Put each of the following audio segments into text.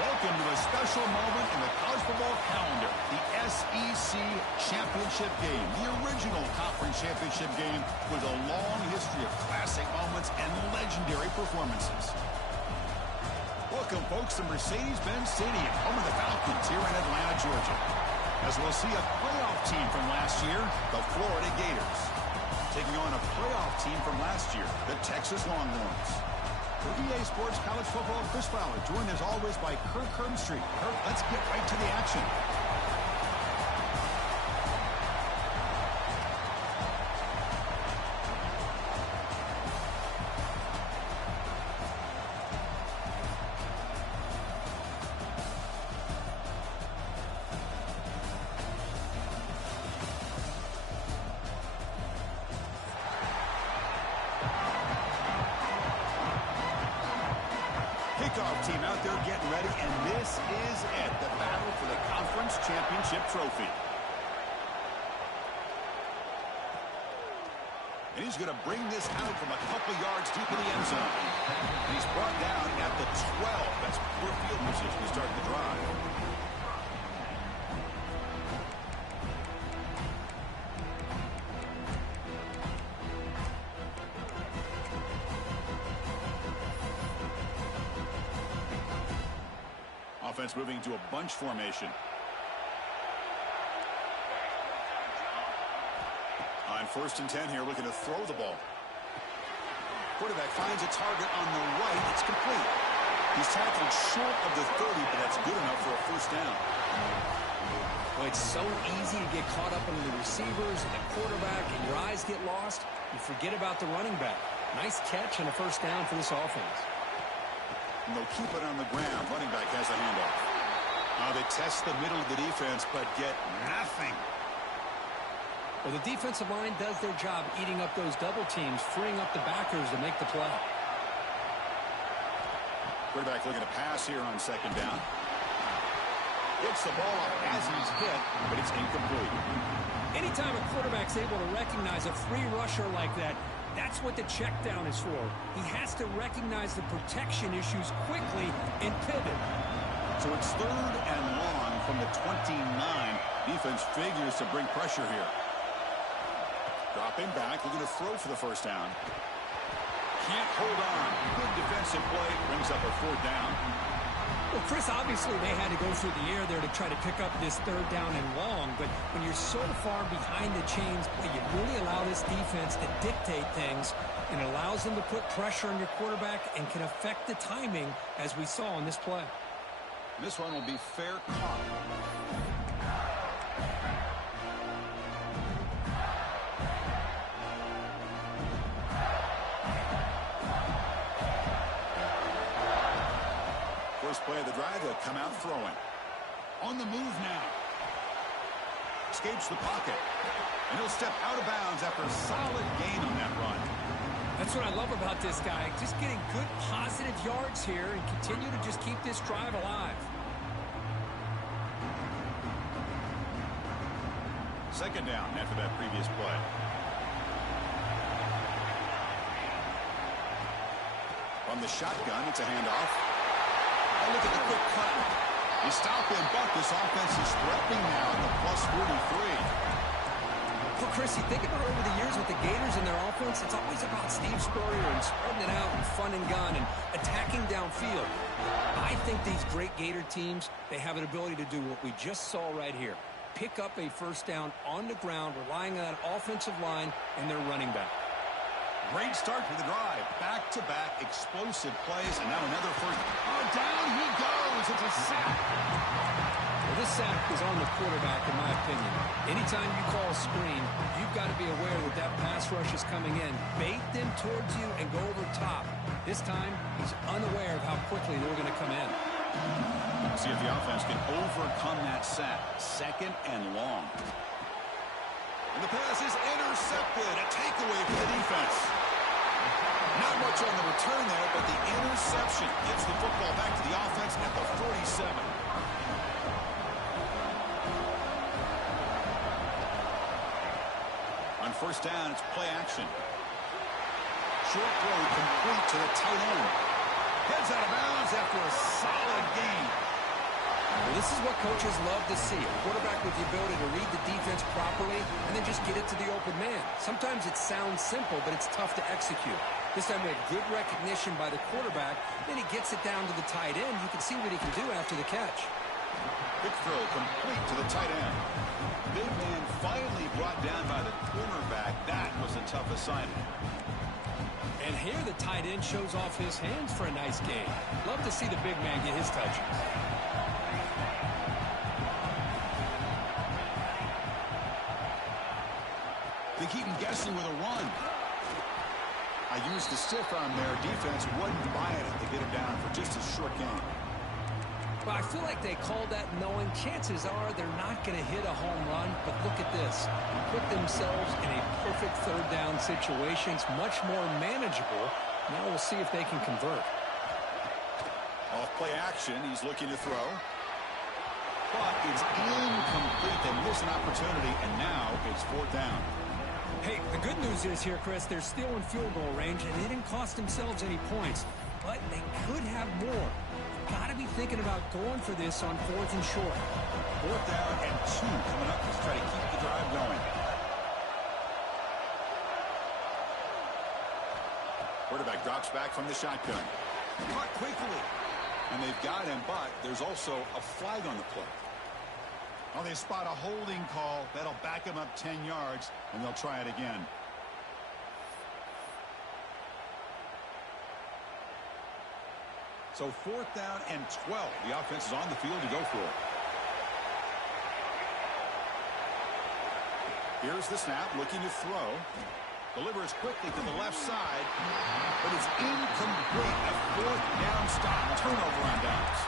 Welcome to a special moment in the college football calendar, the SEC Championship Game, the original conference championship game with a long history of classic moments and legendary performances. Welcome, folks, to Mercedes-Benz Stadium, home of the Falcons here in Atlanta, Georgia. As we'll see a playoff team from last year, the Florida Gators, taking on a playoff team from last year, the Texas Longhorns. For EA Sports College Football, Chris Fowler, joined as always by Kirk Herbstreit. Kirk, let's get right to the action. Kickoff team out there getting ready, and this is it, the battle for the conference championship trophy. And he's going to bring this out from a couple yards deep in the end zone. And he's brought down at the 12. That's poor field position to start the drive. Offense moving to a bunch formation. On 1st and 10 here, looking to throw the ball. Quarterback finds a target on the right. It's complete. He's tackled short of the 30, but that's good enough for a first down. Well, it's so easy to get caught up under the receivers and the quarterback, and your eyes get lost. You forget about the running back. Nice catch and a first down for this offense. And they'll keep it on the ground. Running back has a handoff. They test the middle of the defense, but get nothing. Well, the defensive line does their job eating up those double teams, freeing up the backers to make the play. Quarterback looking to pass here on 2nd down. Gets the ball up as he's hit, but it's incomplete. Anytime a quarterback's able to recognize a free rusher like that, that's what the check down is for. He has to recognize the protection issues quickly and pivot. So it's 3rd and long from the 29. Defense figures to bring pressure here. Dropping back, looking to throw for the first down. Can't hold on. Good defensive play. Brings up a 4th down. Well, Chris, obviously they had to go through the air there to try to pick up this 3rd down and long, but when you're so far behind the chains, boy, you really allow this defense to dictate things, and it allows them to put pressure on your quarterback and can affect the timing, as we saw in this play. This one will be fair caught. First play of the drive, they'll come out throwing. On the move now. Escapes the pocket. And he'll step out of bounds after a solid gain on that run. That's what I love about this guy. Just getting good positive yards here and continue to just keep this drive alive. 2nd down after that previous play. From the shotgun, it's a handoff. Oh, look at the quick cut. You stop and buck. This offense is threatening now at the plus 43. Well, Chris, you think about over the years with the Gators and their offense, it's always about Steve Spurrier and spreading it out and fun and gun and attacking downfield. I think these great Gator teams, they have an ability to do what we just saw right here. Pick up a first down on the ground, relying on that offensive line and their running back. Great start to the drive. Back-to-back explosive plays, and now another first. Oh, down he goes. It's a sack. Well, this sack is on the quarterback, in my opinion. Anytime you call a screen, you've got to be aware that that pass rush is coming in. Bait them towards you and go over top. This time, he's unaware of how quickly they're going to come in. See if the offense can overcome that sack. 2nd and long. And the pass is intercepted. A takeaway for the defense. Not much on the return there, but the interception gets the football back to the offense at the 47. On 1st down, it's play action. Short throw complete to the tight end. Heads out of bounds after a solid gain. Well, this is what coaches love to see. A quarterback with the ability to read the defense properly and then just get it to the open man. Sometimes it sounds simple, but it's tough to execute. This time we have good recognition by the quarterback. Then he gets it down to the tight end. You can see what he can do after the catch. Quick throw complete to the tight end. Big man finally brought down by the cornerback. That was a tough assignment. And here the tight end shows off his hands for a nice game. Love to see the big man get his touches. They keep him guessing with a run. I used the stiff arm there. Defense wasn't buying it to get it down for just a short game. Well, I feel like they called that knowing chances are they're not going to hit a home run. But look at this. Put themselves in a perfect third down situation. It's much more manageable. Now we'll see if they can convert. Off play action. He's looking to throw. But it's incomplete. They miss an opportunity, and now it's fourth down. Hey, the good news is here, Chris, they're still in field goal range, and they didn't cost themselves any points. But they could have more. Got to be thinking about going for this on fourth and short. Fourth down and 2 coming up. Let's try to keep the drive going. Quarterback drops back from the shotgun. Caught quickly. And they've got him, but there's also a flag on the play. Well, they spot a holding call. That'll back him up 10 yards, and they'll try it again. So fourth down and 12. The offense is on the field to go for it. Here's the snap, looking to throw. Delivers quickly to the left side, but it's incomplete. A fourth down stop. Turnover on downs.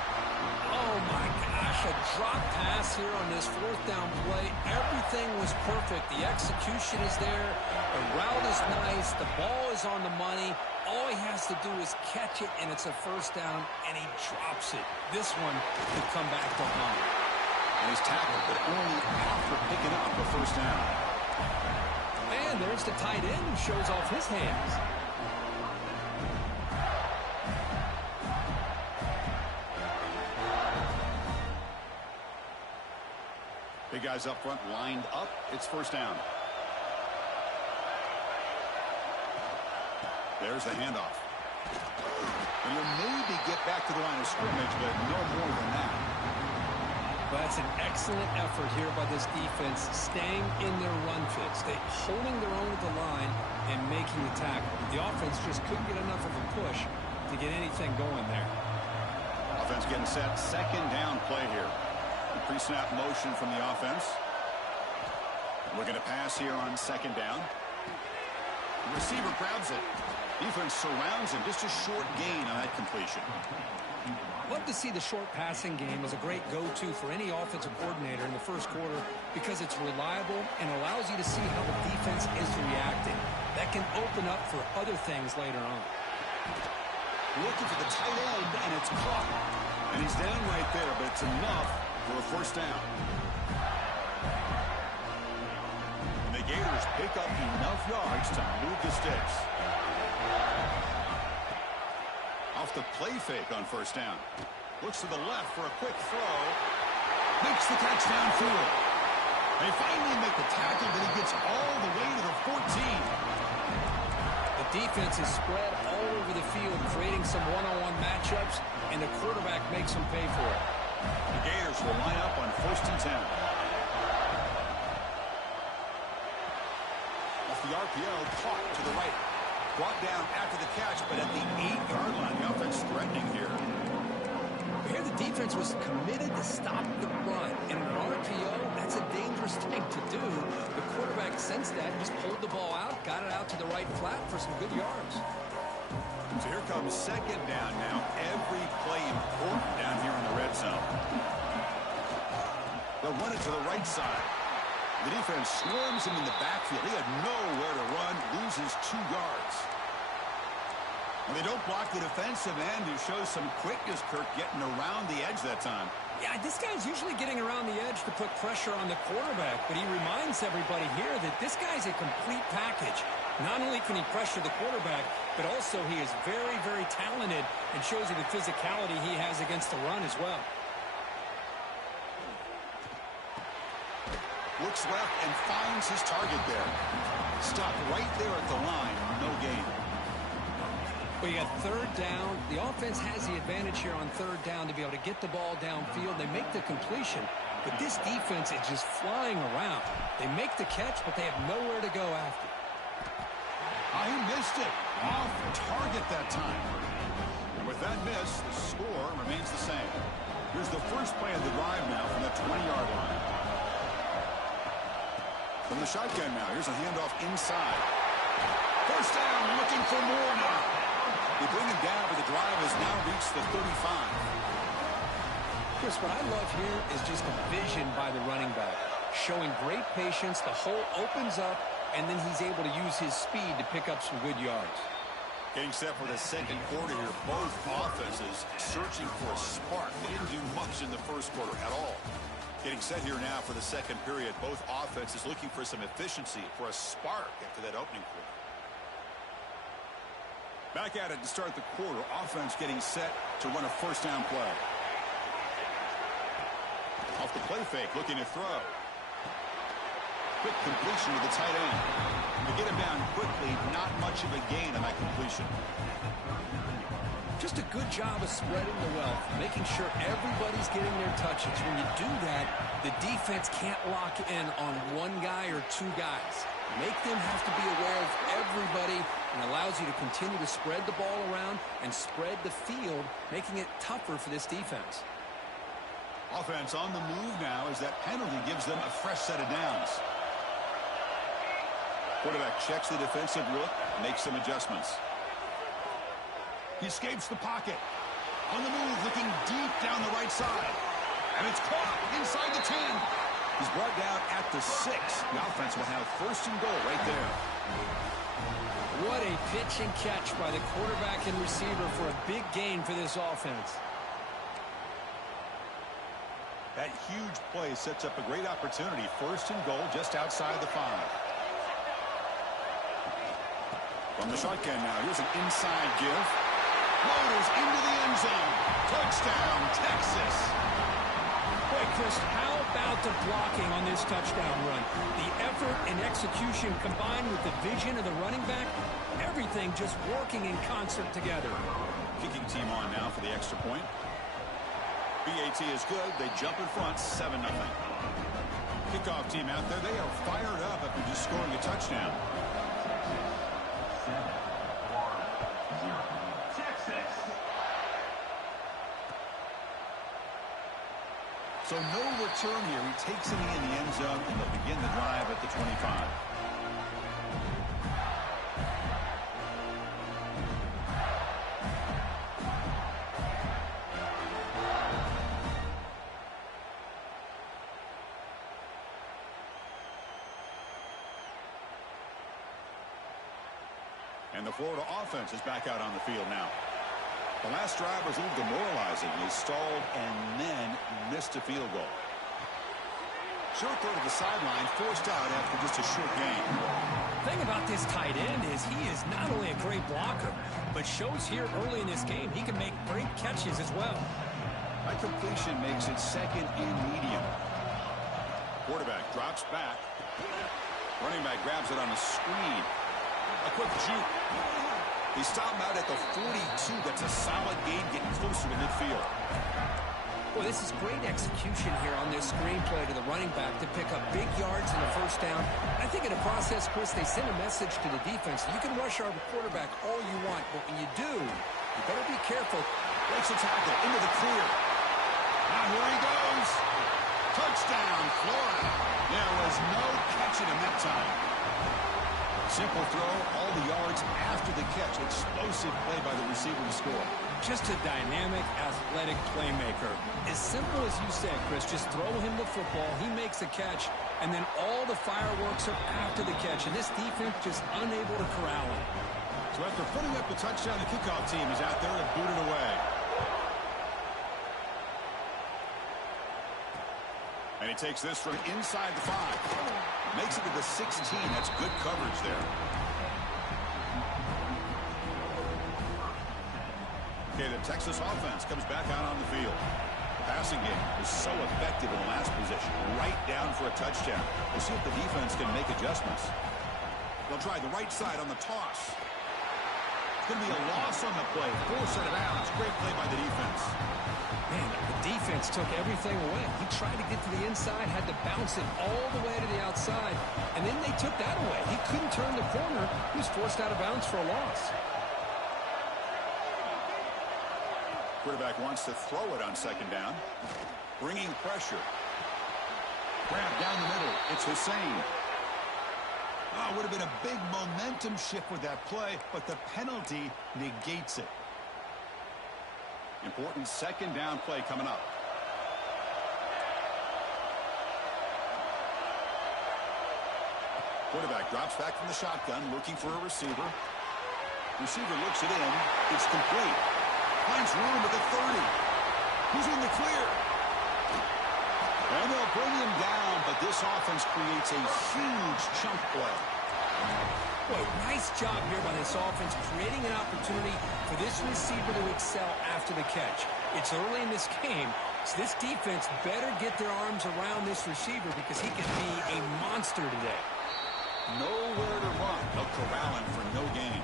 Oh, my gosh, a drop pass here on this fourth down play. Everything was perfect. The execution is there. The route is nice. The ball is on the money. All he has to do is catch it, and it's a first down, and he drops it. This one could come back to haunt. And he's tackled, but only after picking up a first down. And there's the tight end who shows off his hands. Big guys up front lined up. It's first down. There's the handoff. And you'll maybe get back to the line of scrimmage, but no more than that. Well, that's an excellent effort here by this defense, staying in their run fits. They holding their own at the line and making the tackle. The offense just couldn't get enough of a push to get anything going there. Offense getting set. Second down play here. Pre-snap motion from the offense. Looking to pass here on second down. The receiver grabs it. Defense surrounds him. Just a short gain on that completion. Love to see the short passing game as a great go-to for any offensive coordinator in the first quarter because it's reliable and allows you to see how the defense is reacting. That can open up for other things later on. Looking for the tight end, and it's caught. And he's down right there, but it's enough for a first down. And the Gators pick up enough yards to move the sticks. Off the play fake on first down. Looks to the left for a quick throw. Makes the catch downfield. They finally make the tackle, but he gets all the way to the 14. The defense is spread all over the field, creating some one-on-one matchups, and the quarterback makes them pay for it. The Gators will line up on first and 10. Off the RPO, caught to the right. Brought down after the catch, but at the 8-yard line, the offense threatening here. Here the defense was committed to stop the run. In an RPO, that's a dangerous thing to do. The quarterback sensed that, just pulled the ball out, got it out to the right flat for some good yards. So here comes second down now. Every play important down here in the red zone. They'll run it to the right side. The defense swarms him in the backfield. He had nowhere to run, loses 2 yards. And they don't block the defensive end, who shows some quickness, Kirk, getting around the edge that time. Yeah, this guy's usually getting around the edge to put pressure on the quarterback, but he reminds everybody here that this guy's a complete package. Not only can he pressure the quarterback, but also he is very, very talented and shows you the physicality he has against the run as well. Looks left and finds his target there. Stopped right there at the line. No gain. Well, you got third down. The offense has the advantage here on third down to be able to get the ball downfield. They make the completion, but this defense is just flying around. They make the catch, but they have nowhere to go after. He missed it. Off target that time. And with that miss, the score remains the same. Here's the first play of the drive now from the 20-yard line. From the shotgun now, here's a handoff inside. First down, looking for more now. They bring him down, but the drive has now reached the 35. Chris, what I love here is just the vision by the running back. Showing great patience, the hole opens up, and then he's able to use his speed to pick up some good yards. Getting set for the second quarter here. Both offenses searching for a spark. They didn't do much in the first quarter at all. Getting set here now for the second period. Both offenses looking for some efficiency, for a spark after that opening quarter. Back at it to start the quarter. Offense getting set to run a first down play. Off the play fake, looking to throw. Quick completion with the tight end. To get him down quickly, not much of a gain on that completion. Just a good job of spreading the wealth, making sure everybody's getting their touches. When you do that, the defense can't lock in on one guy or two guys. Make them have to be aware of everybody, and allows you to continue to spread the ball around and spread the field, making it tougher for this defense. Offense on the move now as that penalty gives them a fresh set of downs. Quarterback checks the defensive look, makes some adjustments. He escapes the pocket. On the move, looking deep down the right side. And it's caught inside the 10. He's brought down at the 6. The offense will have first and goal right there. What a pitch and catch by the quarterback and receiver for a big gain for this offense. That huge play sets up a great opportunity. First and goal just outside the 5. From the shotgun now, here's an inside give. Floaters into the end zone. Touchdown, Texas. Wait, Chris, how about the blocking on this touchdown run? The effort and execution combined with the vision of the running back, everything just working in concert together. Kicking team on now for the extra point. BAT is good. They jump in front, 7-0. Kickoff team out there. They are fired up after just scoring a touchdown. So no return here. He takes it in the end zone, and they'll begin the drive at the 25. And the Florida offense is back out on the field now. The last drive was a little demoralizing. They stalled and then missed a field goal. Short throw to the sideline, forced out after just a short gain. The thing about this tight end is he is not only a great blocker, but shows here early in this game he can make great catches as well. That completion makes it second and medium. Quarterback drops back. Running back grabs it on a screen. A quick juke. He stopped out at the 42. That's a solid gain, getting closer to midfield. Well, this is great execution here on this screenplay to the running back to pick up big yards in the first down. I think in the process, Chris, they send a message to the defense. You can rush our quarterback all you want, but when you do, you better be careful. Breaks the tackle into the clear. Now here he goes. Touchdown, Florida. There was no catching him that time. Simple throw, all the yards after the catch. Explosive play by the receiver to score. Just a dynamic, athletic playmaker. As simple as you said, Chris, just throw him the football, he makes a catch, and then all the fireworks are after the catch. And this defense just unable to corral him. So after putting up the touchdown, the kickoff team is out there to boot it away. And he takes this from inside the 5. Makes it to the 16. That's good coverage there. Okay, the Texas offense comes back out on the field. Passing game was so effective in the last position, right down for a touchdown. We'll see if the defense can make adjustments. They'll try the right side on the toss. It's going to be a loss on the play. Force out of bounds. Great play by the defense. Man, the defense took everything away. He tried to get to the inside, had to bounce it all the way to the outside, and then they took that away. He couldn't turn the corner. He was forced out of bounds for a loss. Quarterback wants to throw it on second down. Bringing pressure. Grab down the middle. It's Hussein. Oh, would have been a big momentum shift with that play, but the penalty negates it. Important second down play coming up. Quarterback drops back from the shotgun, looking for a receiver. Receiver looks it in. It's complete. Finds room at the 30. He's in the clear. And they'll bring him down, but this offense creates a huge chunk play. Boy, nice job here by this offense, creating an opportunity for this receiver to excel after the catch. It's early in this game, so this defense better get their arms around this receiver because he could be a monster today. Nowhere to run. They'll corral him for no gain.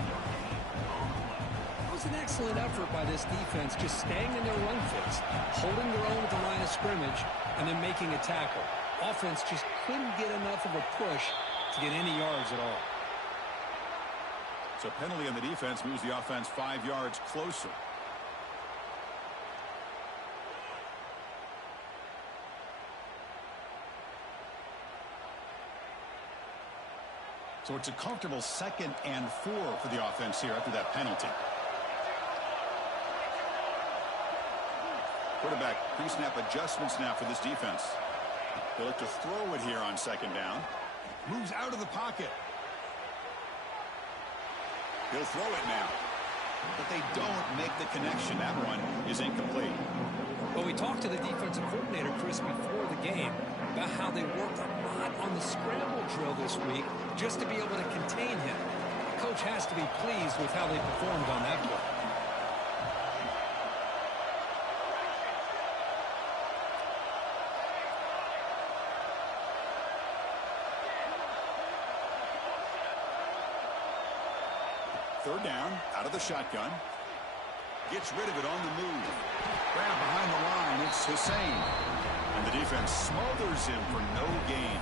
It was an excellent effort by this defense, just staying in their run fits, holding their own at the line of scrimmage, and then making a tackle. Offense just couldn't get enough of a push to get any yards at all. So penalty on the defense moves the offense 5 yards closer. So it's a comfortable 2nd and 4 for the offense here after that penalty. Quarterback pre-snap adjustments now for this defense. They look to throw it here on second down. Moves out of the pocket. He'll throw it now. But they don't make the connection. That one is incomplete. Well, we talked to the defensive coordinator, Chris, before the game about how they worked a lot on the scramble drill this week just to be able to contain him. The coach has to be pleased with how they performed on that play. Third down, out of the shotgun. Gets rid of it on the move. Grab behind the line, it's Hussein. And the defense smothers him for no gain.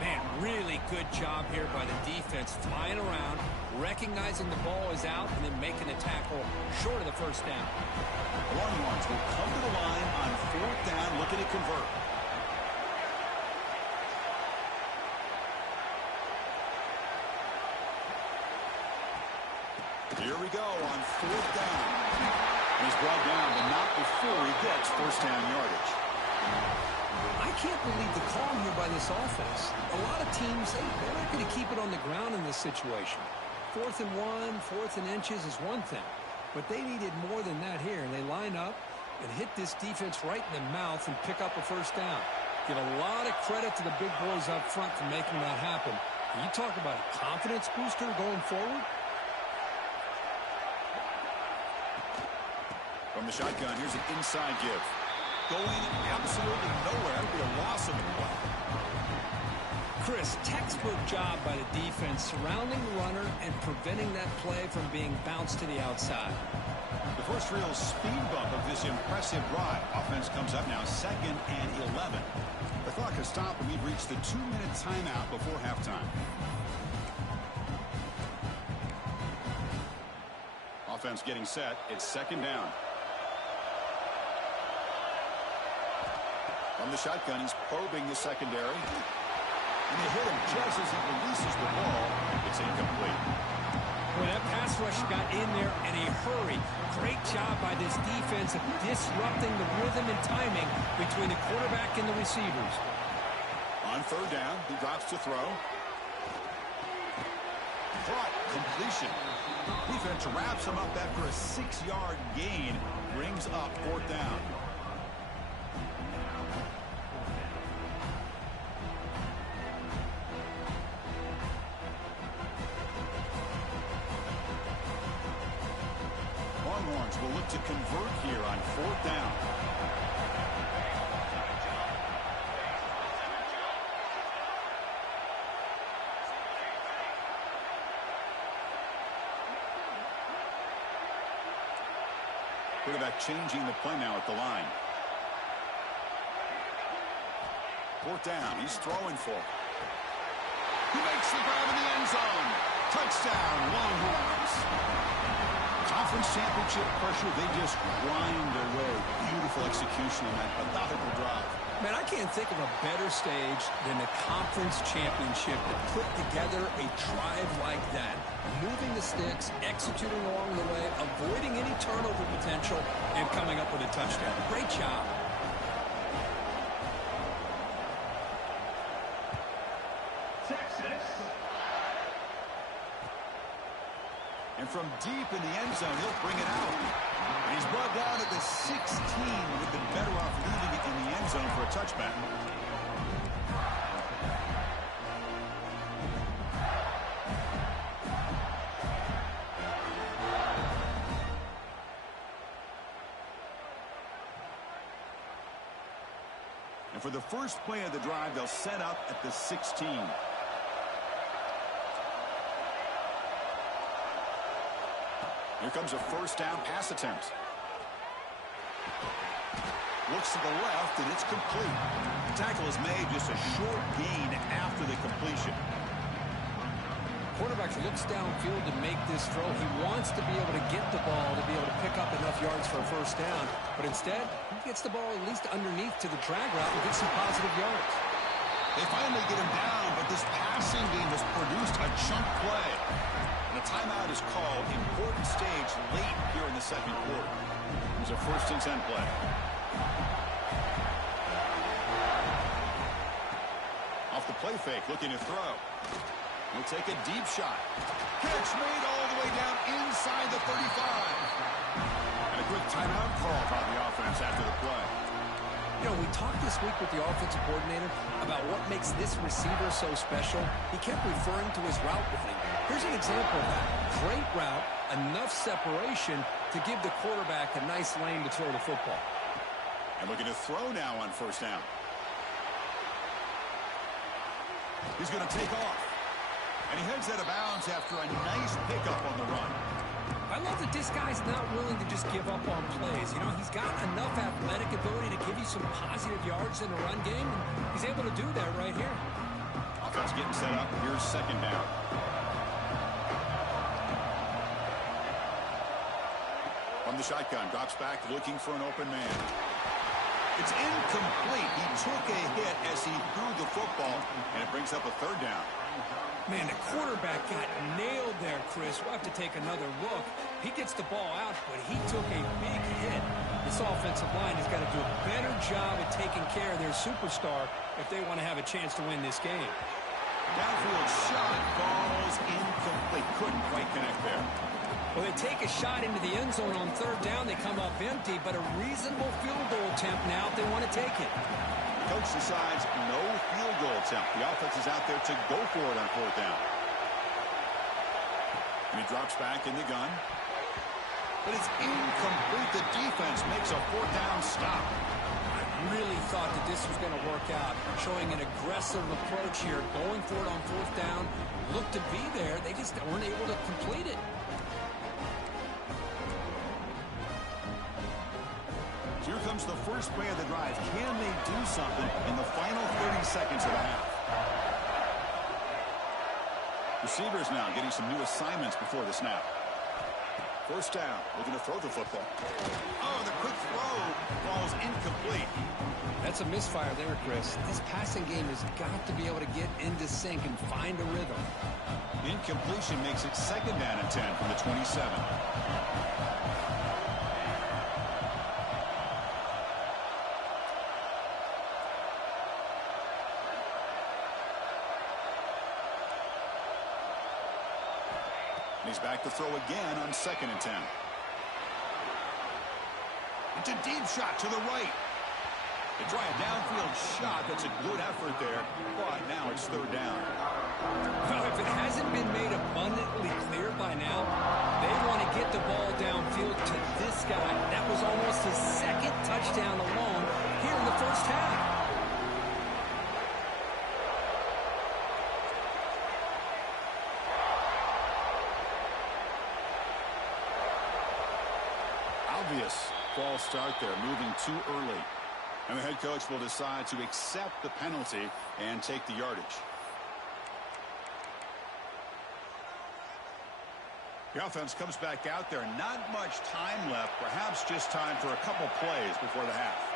Man, really good job here by the defense, flying around, recognizing the ball is out, and then making a tackle short of the first down. Longhorns will come to the line on 4th down, looking to convert. Here we go on 4th down. He's brought down, but not before he gets first down yardage. I can't believe the call here by this offense. A lot of teams, they're not going to keep it on the ground in this situation. 4th and 1, 4th and inches is one thing. But they needed more than that here, and they line up and hit this defense right in the mouth and pick up a first down. Give a lot of credit to the big boys up front for making that happen. And you talk about a confidence booster going forward. From the shotgun, here's an inside give. Going absolutely nowhere. That'll be a loss of the play. Chris, textbook job by the defense surrounding the runner and preventing that play from being bounced to the outside. The first real speed bump of this impressive drive. Offense comes up now 2nd and 11. The clock has stopped and we've reached the 2-minute timeout before halftime. Offense getting set. It's 2nd down. From the shotgun, he's probing the secondary. And they hit him just as he releases the ball. It's incomplete. Well, that pass rush got in there in a hurry. Great job by this defense of disrupting the rhythm and timing between the quarterback and the receivers. On 3rd down, he drops to throw. Caught, completion. Defense wraps him up after a 6-yard gain. Brings up 4th down. Browns will look to convert here on 4th down. Quarterback changing the play now at the line. 4th down. He's throwing for it. He makes the grab in the end zone. Touchdown, Longhorns. Conference championship pressure, they just grind away. Beautiful execution on that methodical drive. Man, I can't think of a better stage than the conference championship to put together a drive like that. Moving the sticks, executing along the way, avoiding any turnover potential, and coming up with a touchdown. Great job. And from deep in the end zone, he'll bring it out. And he's brought down at the 16, with the better off leaving it in the end zone for a touchback. And for the first play of the drive, they'll set up at the 16. Here comes a 1st down pass attempt. Looks to the left, and it's complete. The tackle is made, just a short gain after the completion. Quarterback looks downfield to make this throw. He wants to be able to get the ball to be able to pick up enough yards for a 1st down. But instead, he gets the ball at least underneath to the drag route and gets some positive yards. They finally get him down, but this passing game has produced a chunk play. And a timeout is called. Important stage late here in the 2nd quarter. It was a 1st and 10 play. Off the play fake, looking to throw. He'll take a deep shot. Catch made all the way down inside the 35. And a quick timeout call by the offense after the play. You know, we talked this week with the offensive coordinator about what makes this receiver so special. He kept referring to his route running. Here's an example of that. Great route, enough separation to give the quarterback a nice lane to throw the football. And looking to throw now on 1st down. He's going to take off. And he heads out of bounds after a nice pickup on the run. I love that this guy's not willing to just give up on plays. You know, he's got enough athletic ability to give you some positive yards in the run game, and he's able to do that right here. Offense getting set up. Here's 2nd down. From the shotgun, drops back, looking for an open man. It's incomplete. He took a hit as he threw the football, and it brings up a 3rd down. Man, the quarterback got nailed there, Chris. We'll have to take another look. He gets the ball out, but he took a big hit. This offensive line has got to do a better job of taking care of their superstar if they want to have a chance to win this game. Downfield shot, falls incomplete. Couldn't quite connect there. Well, they take a shot into the end zone on 3rd down. They come up empty, but a reasonable field goal attempt now if they want to take it. Coach decides no field goal attempt. The offense is out there to go for it on 4th down. And he drops back in the gun. But it's incomplete. The defense makes a 4th down stop. I really thought that this was going to work out. Showing an aggressive approach here. Going for it on 4th down. Looked to be there. They just weren't able to complete it. Here comes the first play of the drive. Can they do something in the final 30 seconds of the half? Receivers now getting some new assignments before the snap. 1st down, looking to throw the football. Oh, the quick throw falls incomplete. That's a misfire there, Chris. This passing game has got to be able to get into sync and find a rhythm. Incompletion makes it 2nd down and 10 from the 27. He's back to throw again on 2nd and 10. It's a deep shot to the right. They try a downfield shot. That's a good effort there, but now it's 3rd down. Well, if it hasn't been made abundantly clear by now, they want to get the ball downfield to this Obvious false start there, moving too early. And the head coach will decide to accept the penalty and take the yardage. The offense comes back out there. Not much time left. Perhaps just time for a couple plays before the half.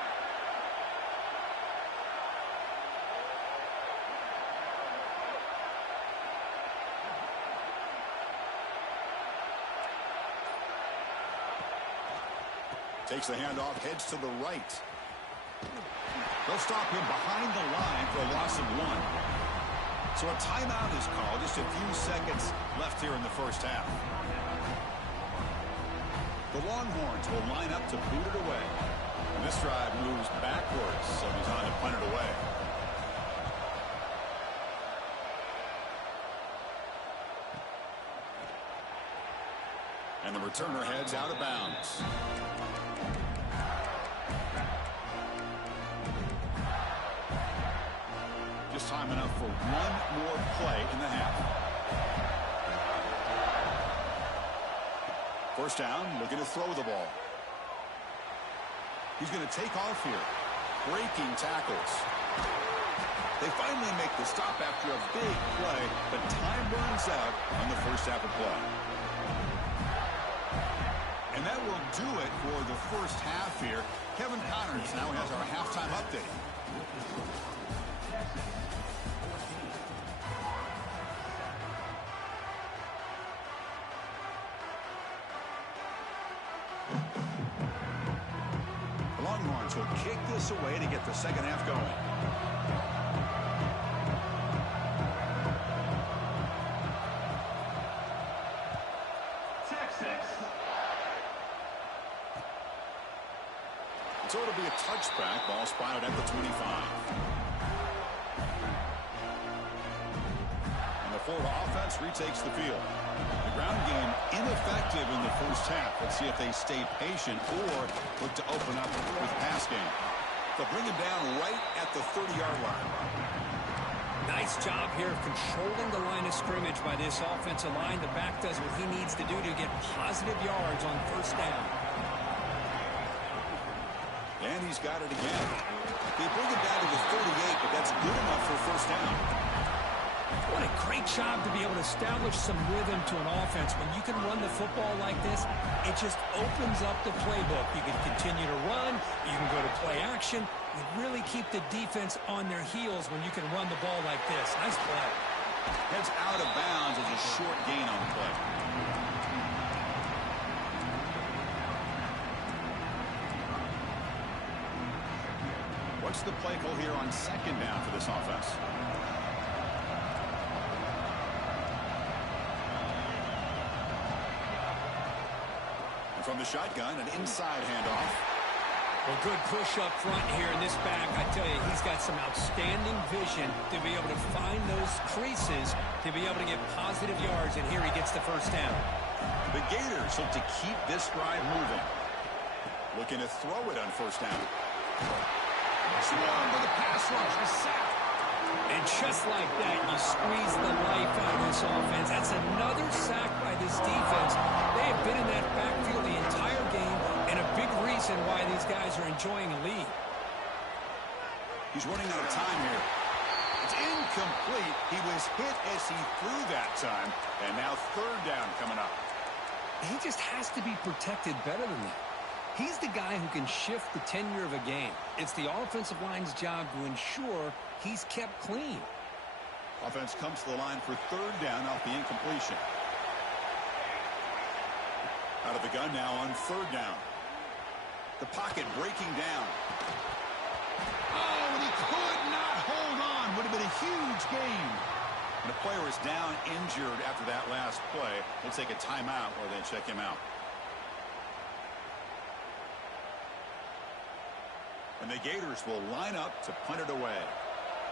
Takes the handoff, heads to the right. They'll stop him behind the line for a loss of 1. So a timeout is called. Just a few seconds left here in the first half. The Longhorns will line up to boot it away. And this drive moves backwards, so he's on to punt it away. And the returner heads out of bounds. Just time enough for one more play in the half. First down, looking to throw the ball. He's going to take off here. Breaking tackles. They finally make the stop after a big play, but time runs out on the first half of play. And that will do it for the first half here. Kevin Connors now has our halftime update. The Longhorns will kick this away to get the second half going. So it'll be a touchback. Ball spotted at the 25. And the Florida offense retakes the field. The ground game ineffective in the first half. Let's see if they stay patient or look to open up with pass game. They'll bring him down right at the 30-yard line. Nice job here of controlling the line of scrimmage by this offensive line. The back does what he needs to do to get positive yards on first down. And he's got it again. They bring it down to the 38, but that's good enough for first down. What a great job to be able to establish some rhythm to an offense. When you can run the football like this, it just opens up the playbook. You can continue to run. You can go to play action. You really keep the defense on their heels when you can run the ball like this. Nice play. Heads out of bounds as a short gain on the play. What's the play call here on second down for this offense? And from the shotgun, an inside handoff. Well, good push up front here in this back. I tell you, he's got some outstanding vision to be able to find those creases, to be able to get positive yards, and here he gets the first down. The Gators look to keep this drive moving. Looking to throw it on first down. Swung with a pass rush, a sack. And just like that, you squeeze the life out of this offense. That's another sack by this defense. They have been in that backfield the entire game, and a big reason why these guys are enjoying a lead. He's running out of time here. It's incomplete. He was hit as he threw that time, and now third down coming up. He just has to be protected better than that. He's the guy who can shift the tenure of a game. It's the offensive line's job to ensure he's kept clean. Offense comes to the line for third down off the incompletion. Out of the gun now on third down. The pocket breaking down. Oh, and he could not hold on. Would have been a huge gain. And the player is down injured after that last play. They'll take a timeout or they check him out. And the Gators will line up to punt it away.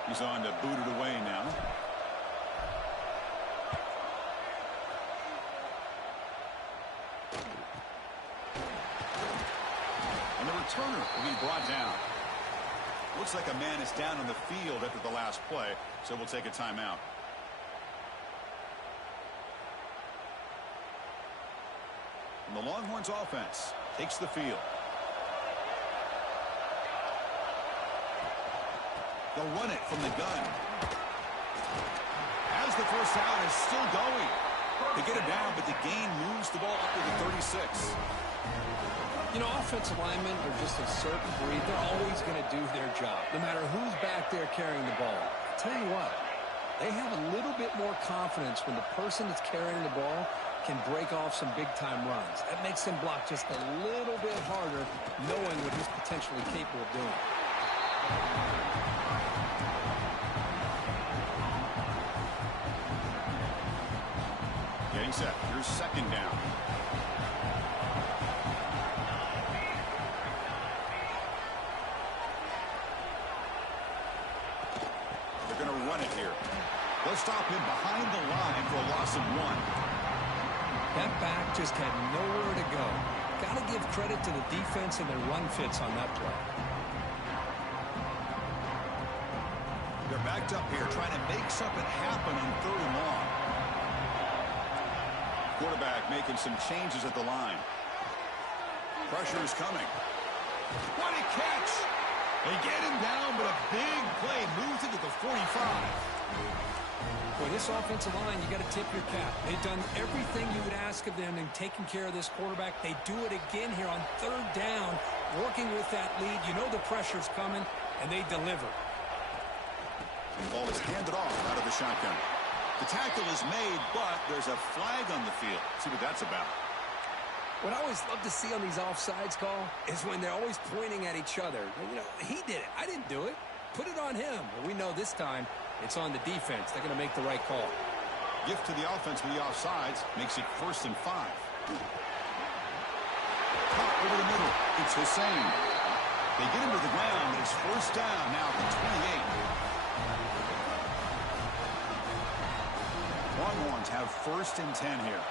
He's on to boot it away now. And the returner will be brought down. Looks like a man is down on the field after the last play, so we'll take a timeout. And the Longhorns offense takes the field. They'll run it from the gun. As the first down is still going. They get it down, but the gain moves the ball up to the 36. You know, offensive linemen are just a certain breed. They're always going to do their job, no matter who's back there carrying the ball. I'll tell you what, they have a little bit more confidence when the person that's carrying the ball can break off some big-time runs. That makes him block just a little bit harder, knowing what he's potentially capable of doing. Getting set. Here's second down. They're going to run it here. They'll stop him behind the line for a loss of 1. That back just had nowhere to go. Got to give credit to the defense and their run fits on that play. They're backed up here trying to make something happen on 3rd and long. Quarterback making some changes at the line. Pressure is coming. What a catch! They get him down, but a big play moves it to the 45. Boy, this offensive line, you got to tip your cap. They've done everything you would ask of them in taking care of this quarterback. They do it again here on 3rd down, working with that lead. You know the pressure's coming, and they deliver. The ball is handed off out of the shotgun. The tackle is made, but there's a flag on the field. See what that's about. What I always love to see on these offsides call is when they're always pointing at each other. You know, he did it. I didn't do it. Put it on him. But we know this time it's on the defense. They're going to make the right call. Gift to the offense with the offsides makes it 1st and 5. Caught over the middle. It's Hussein. They get him to the ground, but it's 1st down now at the 28. Longhorns have 1st and 10 here.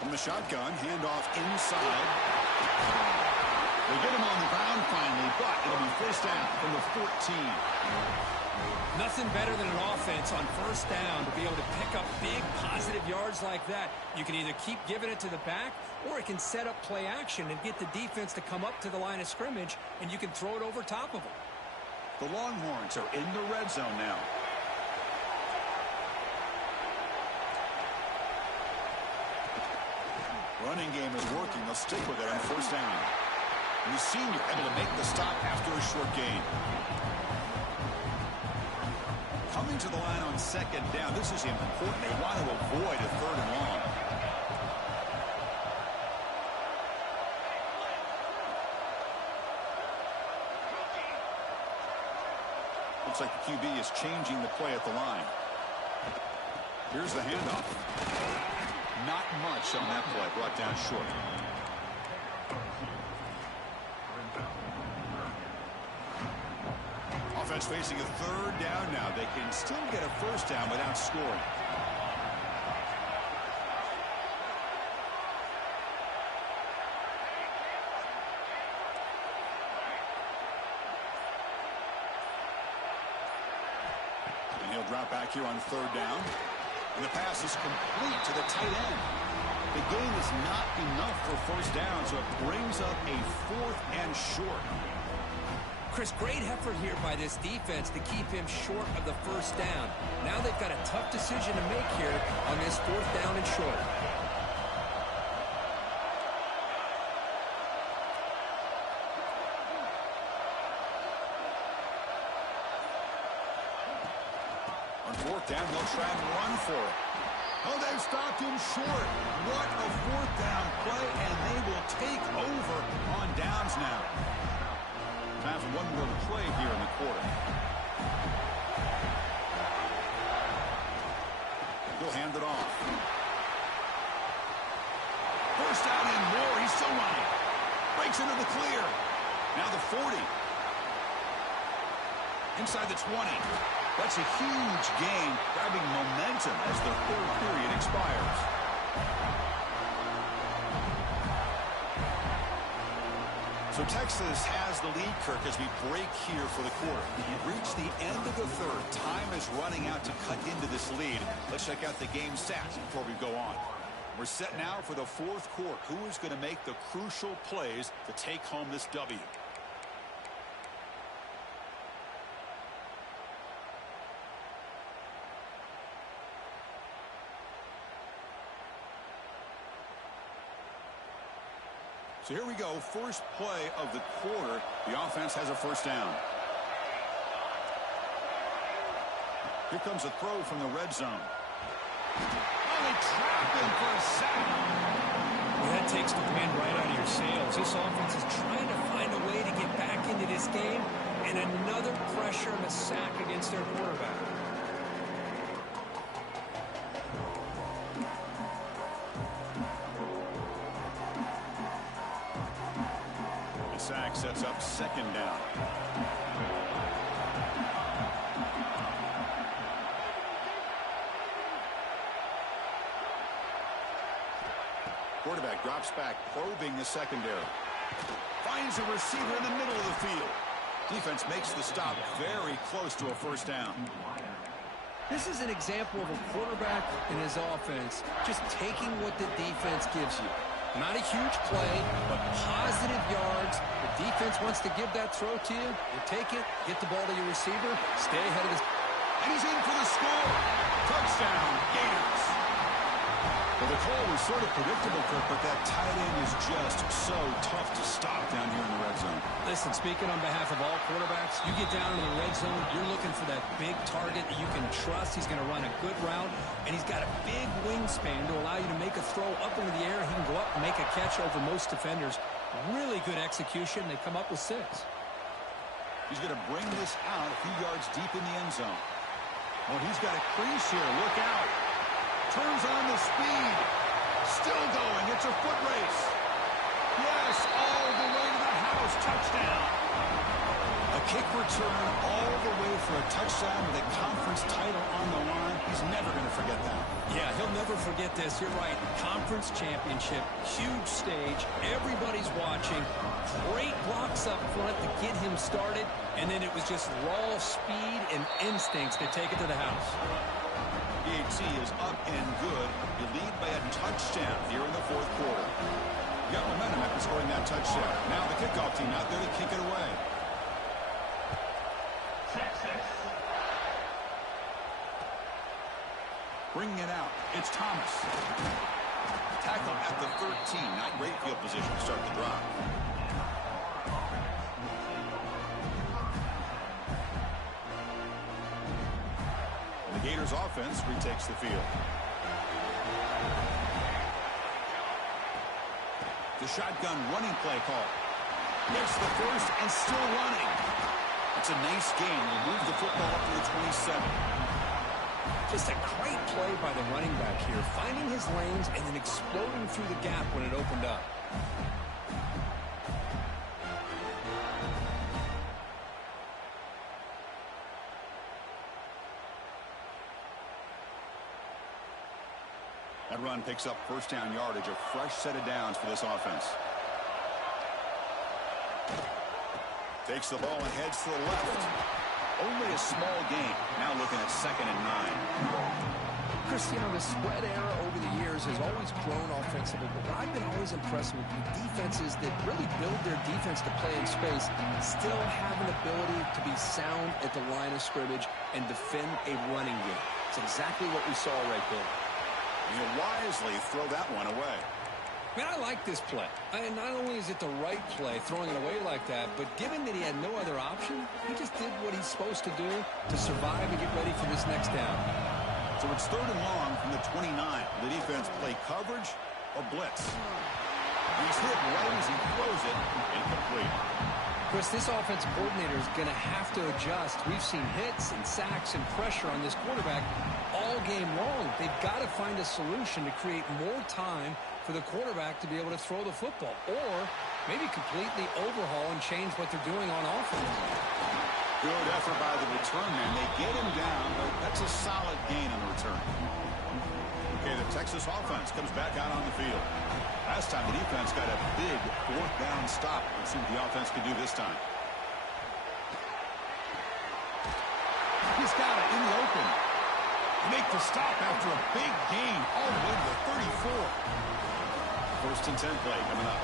From the shotgun, handoff inside. They get him on the ground finally, but it'll be 1st down from the 14. Nothing better than an offense on 1st down to be able to pick up big positive yards like that. You can either keep giving it to the back, or it can set up play action and get the defense to come up to the line of scrimmage, and you can throw it over top of them. The Longhorns are in the red zone now. Running game is working. They'll stick with it on 1st down. And the senior able to make the stop after a short gain. Coming to the line on 2nd down. This is important. They want to avoid a 3rd and long. Looks like the QB is changing the play at the line. Here's the handoff. Not much on that play. Brought down short. Offense facing a 3rd down now. They can still get a 1st down without scoring. And he'll drop back here on 3rd down. And the pass is complete to the tight end. The gain is not enough for 1st down, so it brings up a 4th and short. Chris, great effort here by this defense to keep him short of the 1st down. Now they've got a tough decision to make here on this 4th down and short. On 4th down, they'll try and run for it. Oh, they've stopped him short. What a 4th down play, and they will take over on downs now. Time for one more play here in the quarter. He'll hand it off. 1st down and more. He's still running. Breaks into the clear. Now the 40. Inside the 20. That's a huge gain, grabbing momentum as the 3rd period expires. So Texas has the lead, Kirk, as we break here for the quarter. We've reached the end of the third. Time is running out to cut into this lead. Let's check out the game stats before we go on. We're set now for the fourth quarter. Who is going to make the crucial plays to take home this W? So here we go. First play of the quarter. The offense has a first down. Here comes a throw from the red zone. Oh, they trapped him for a sack. Well, that takes the wind right out of your sails. This offense is trying to find a way to get back into this game, and another pressure and a sack against their quarterback. The sack sets up second down. Quarterback drops back, probing the secondary. Finds a receiver in the middle of the field. Defense makes the stop very close to a first down. This is an example of a quarterback and his offense just taking what the defense gives you. Not a huge play, but positive yards. The defense wants to give that throw to you. You take it, get the ball to your receiver, stay ahead of the... And he's in for the score. Touchdown, Gators. Well, the call was sort of predictable, Kirk, but that tight end is just so tough to stop down here in the red zone. Listen, speaking on behalf of all quarterbacks, you get down in the red zone, you're looking for that big target that you can trust. He's going to run a good route, and he's got a big wingspan to allow you to make a throw up into the air. He can go up and make a catch over most defenders. Really good execution. They come up with 6. He's going to bring this out a few yards deep in the end zone. Well, he's got a crease here. Look out. Turns on the speed. Still going. It's a foot race. Yes, all the way to the house. Touchdown. A kick return all the way for a touchdown with a conference title on the line. He's never going to forget that. Yeah, he'll never forget this. You're right. Conference championship. Huge stage. Everybody's watching. Great blocks up front to get him started. And then it was just raw speed and instincts to take it to the house. PAT is up and good. You lead by a touchdown here in the fourth quarter. You got momentum after scoring that touchdown. Now the kickoff team out there to kick it away. Bringing it out. It's Thomas. Tackled at the 13. Not great field position to start the drive. The Gators offense retakes the field. The shotgun running play call. Gets the first and still running. It's a nice game. We'll move the football up to the 27. Just a great play by the running back here, finding his lanes and then exploding through the gap when it opened up. That run picks up first down yardage, a fresh set of downs for this offense. Takes the ball and heads to the left. Only a small gain. Now looking at 2nd and 9. Cristiano, the spread era over the years has always grown offensively, but what I've been always impressed with defenses that really build their defense to play in space still have an ability to be sound at the line of scrimmage and defend a running game. It's exactly what we saw right there. You wisely throw that one away. Man, I like this play. And not only is it the right play, throwing it away like that, but given that he had no other option, he just did what he's supposed to do to survive and get ready for this next down. So it's 3rd and long from the 29. The defense play coverage or blitz. He's hit right as he throws it, incomplete. Chris, this offensive coordinator is going to have to adjust. We've seen hits and sacks and pressure on this quarterback all game long. They've got to find a solution to create more time for the quarterback to be able to throw the football, or maybe completely overhaul and change what they're doing on offense. Good effort by the return man. They get him down, but that's a solid gain on the return. Okay, the Texas offense comes back out on the field. Last time the defense got a big fourth down stop. Let's see what the offense can do this time. He's got it in the open. Make the stop after a big gain all the way to the 34. First and 10 play coming up.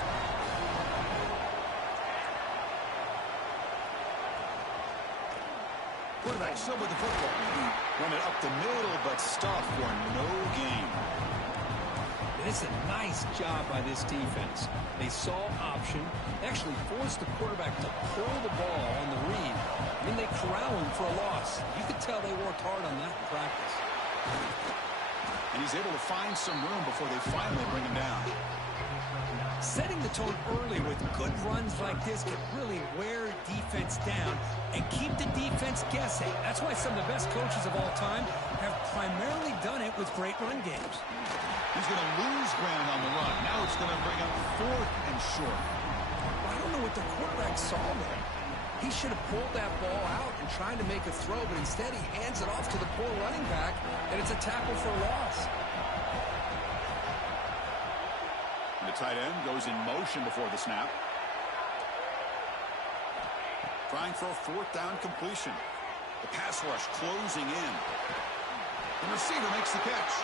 Quarterback still with the football. Run it up the middle, but stuffed for no gain. It's a nice job by this defense. They saw option, actually forced the quarterback to pull the ball on the read. I mean, they corral him for a loss. You could tell they worked hard on that in practice. And he's able to find some room before they finally bring him down. Setting the tone early with good runs like this can really wear defense down and keep the defense guessing. That's why some of the best coaches of all time have primarily done it with great run games. He's going to lose ground on the run. Now it's going to bring up fourth and short. Well, I don't know what the quarterback saw there. He should have pulled that ball out and tried to make a throw, but instead he hands it off to the poor running back, and it's a tackle for loss. The tight end goes in motion before the snap. Trying for a fourth down completion. The pass rush closing in. The receiver makes the catch.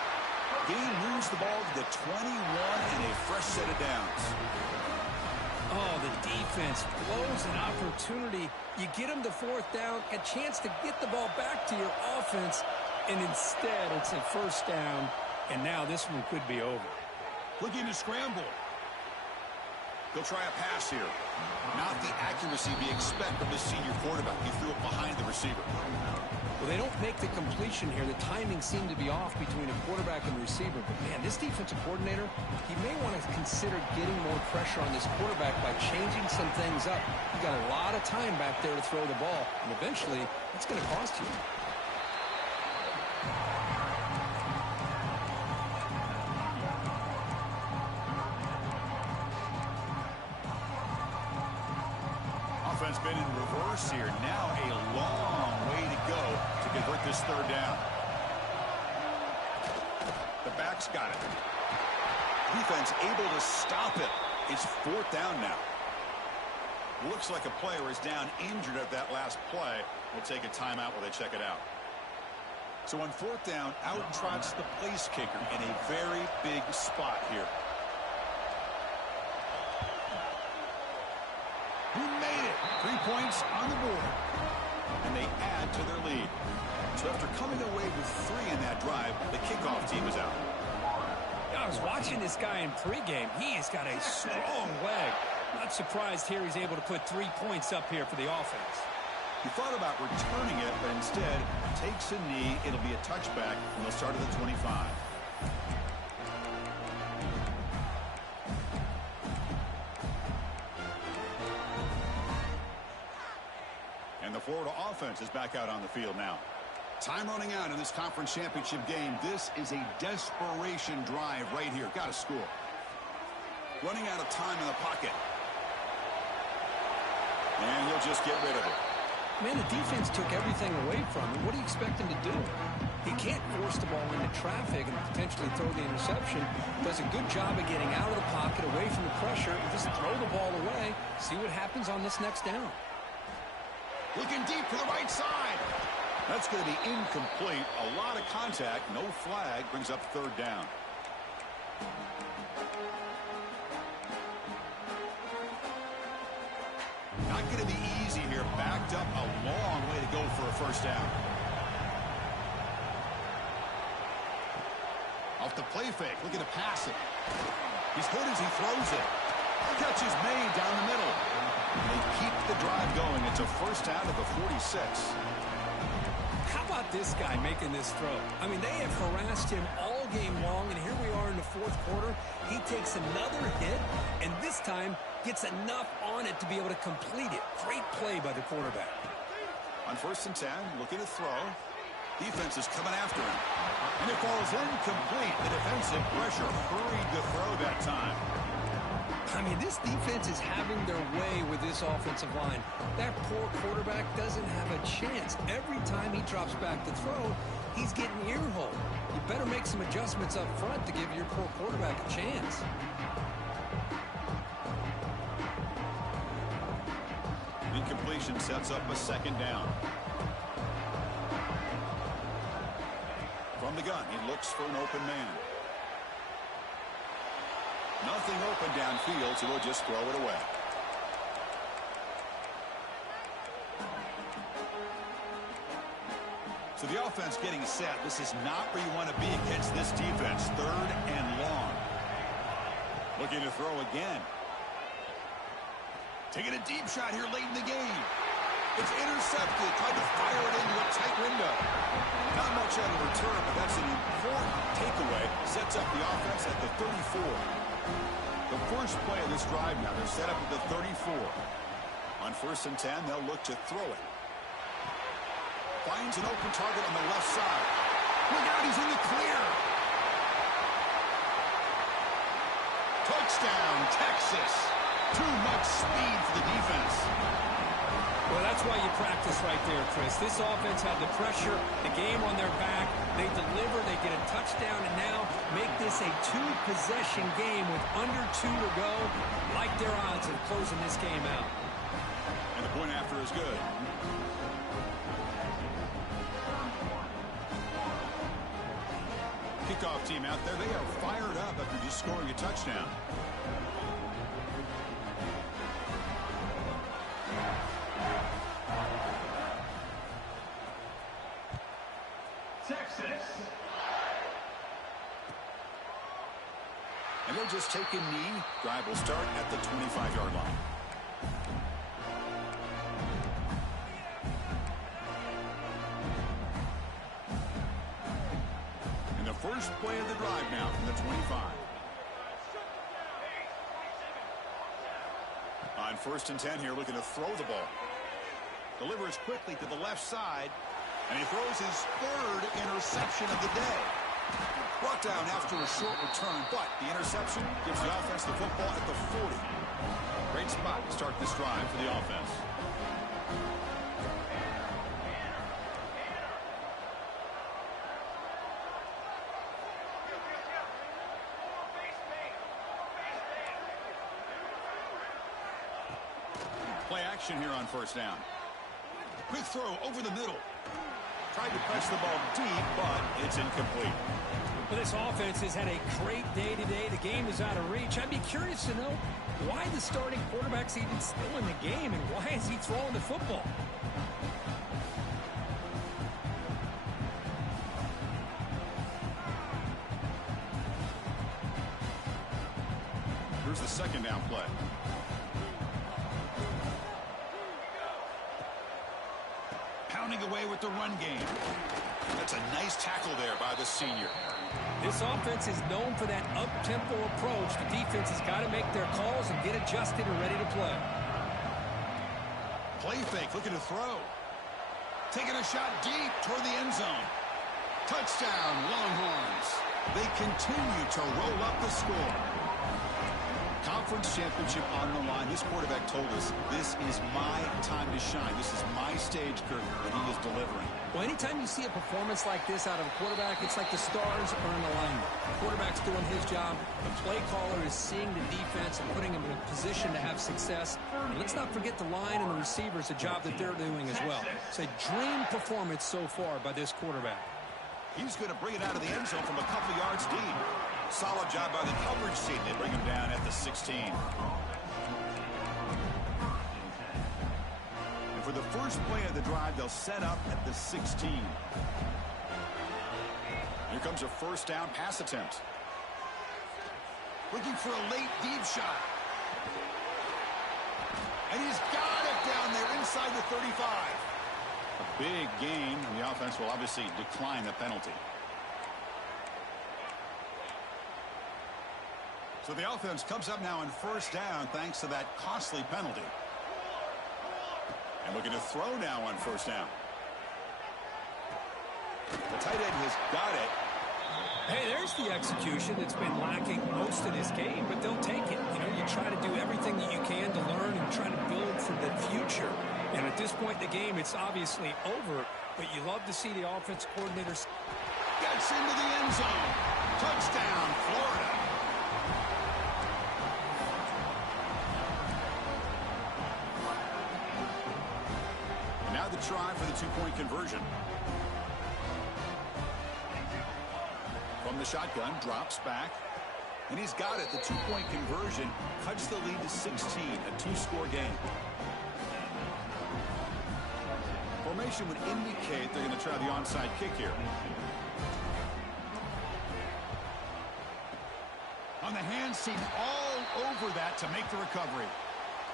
Gain moves the ball to the 21 and a fresh set of downs. Oh, the defense blows an opportunity. You get them to fourth down, a chance to get the ball back to your offense, and instead it's a first down, and now this one could be over. Looking to scramble. He'll try a pass here. Not the accuracy we expect from the senior quarterback. He threw it behind the receiver. Well, they don't make the completion here. The timing seemed to be off between a quarterback and receiver. But, man, this defensive coordinator, he may want to consider getting more pressure on this quarterback by changing some things up. You got a lot of time back there to throw the ball, and eventually it's going to cost you. Offense been in reverse here. Now a long way to go to convert this third down. The back's got it. Defense able to stop it. It's fourth down now. Looks like a player is down injured at that last play. We'll take a timeout while they check it out. So on fourth down, out trots the place kicker in a very big spot here. He made it. 3 points on the board. And they add to their lead. So after coming away with 3 in that drive, the kickoff team is out. I was watching this guy in pregame. He has got a strong leg. Not surprised here he's able to put 3 points up here for the offense. He thought about returning it, but instead takes a knee. It'll be a touchback, and they'll start at the 25. And the Florida offense is back out on the field now. Time running out in this conference championship game. This is a desperation drive right here. Got to score. Running out of time in the pocket. And he'll just get rid of it. Man, the defense took everything away from him. What do you expect him to do? He can't force the ball into traffic and potentially throw the interception. Does a good job of getting out of the pocket, away from the pressure, and just throw the ball away. See what happens on this next down. Looking deep to the right side. That's going to be incomplete. A lot of contact. No flag. Brings up third down. Not going to be easy here. Backed up a long way to go for a first down. Off the play fake. Looking to pass it. He's hurt as he throws it. Catch is made down the middle. And they keep the drive going. It's a first down at the 46. How about this guy making this throw? I mean, they have harassed him all game long, and here we are in the fourth quarter. He takes another hit, and this time gets enough on it to be able to complete it. Great play by the quarterback. On first and 10, looking to throw. Defense is coming after him. And it falls incomplete. The defensive pressure hurried to throw that time. I mean, this defense is having their way with this offensive line. That poor quarterback doesn't have a chance. Every time he drops back to throw, he's getting ear-hole. You better make some adjustments up front to give your poor quarterback a chance. Incompletion sets up a second down. From the gun, he looks for an open man. Nothing open downfield, so he'll just throw it away. So the offense getting set. This is not where you want to be against this defense. 3rd and long. Looking to throw again. Taking a deep shot here late in the game. It's intercepted. Tried to fire it into a tight window. Not much out of return, but that's an important takeaway. Sets up the offense at the 34. The first play of this drive now, they're set up at the 34. On 1st and 10, they'll look to throw it. Finds an open target on the left side. Look out, he's in the clear. Touchdown, Texas. Too much speed for the defense. Well, that's why you practice right there, Chris. This offense had the pressure, the game on their back. They deliver, they get a touchdown, and now make this a 2-possession game with under 2 to go. Like their odds of closing this game out. And the point after is good. Kickoff team out there, they are fired up after just scoring a touchdown. And they'll just take a knee. Drive will start at the 25-yard line. And the first play of the drive now from the 25. On 1st and 10 here, looking to throw the ball. Delivers quickly to the left side. And he throws his 3rd interception of the day. Brought down after a short return, but the interception gives the offense the football at the 40. Great spot to start this drive for the offense. Play action here on 1st down. Quick throw over the middle. Tried to press the ball deep, but it's incomplete. Well, this offense has had a great day today. The game is out of reach. I'd be curious to know why the starting quarterback's even still in the game and why is he throwing the football? Here's the 2nd down play. Pounding away with the run game. That's a nice tackle there by the senior. This offense is known for that up-tempo approach. The defense has got to make their calls and get adjusted and ready to play. Play fake, looking to throw. Taking a shot deep toward the end zone. Touchdown, Longhorns. They continue to roll up the score. Conference championship on the line. This quarterback told us, this is my time to shine. This is my stage curtain, and he is delivering. Well, anytime you see a performance like this out of a quarterback, it's like the stars are in alignment. The quarterback's doing his job. The play caller is seeing the defense and putting him in a position to have success. And let's not forget the line and the receivers, the job that they're doing as well. It's a dream performance so far by this quarterback. He's going to bring it out of the end zone from a couple yards deep. Solid job by the coverage team. They bring him down at the 16. And for the first play of the drive, they'll set up at the 16. Here comes a 1st down pass attempt. Looking for a late deep shot. And he's got it down there inside the 35. A big gain, and the offense will obviously decline the penalty. So the offense comes up now on 1st down thanks to that costly penalty. And looking to throw now on 1st down. The tight end has got it. Hey, there's the execution that's been lacking most of this game, but they'll take it. You know, you try to do everything that you can to learn and try to build for the future. And at this point in the game, it's obviously over, but you love to see the offense coordinators. Gets into the end zone. Touchdown, Florida. And now the try for the two-point conversion. From the shotgun, drops back. And he's got it. The two-point conversion cuts the lead to 16, a two-score game. Formation would indicate they're going to try the onside kick here. On the hand, seen all over that to make the recovery.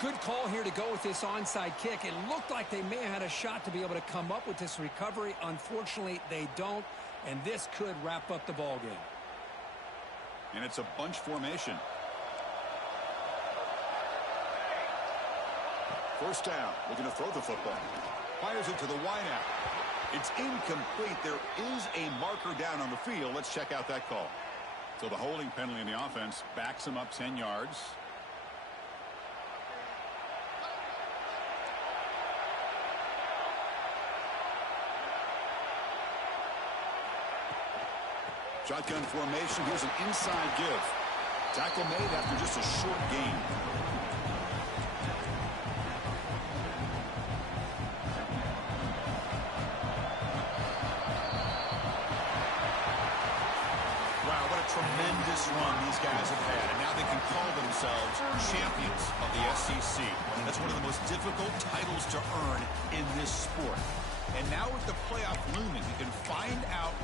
Good call here to go with this onside kick. It looked like they may have had a shot to be able to come up with this recovery. Unfortunately, they don't, and this could wrap up the ball game. And it's a bunch formation. First down, looking to throw the football. Fires it to the wideout. It's incomplete. There is a marker down on the field. Let's check out that call. So the holding penalty in the offense backs him up 10 yards. Shotgun formation. Here's an inside give. Tackle made after just a short gain. Wow, what a tremendous run these guys have had. And now they can call themselves champions of the SEC. That's one of the most difficult titles to earn in this sport. And now with the playoff looming, you can find out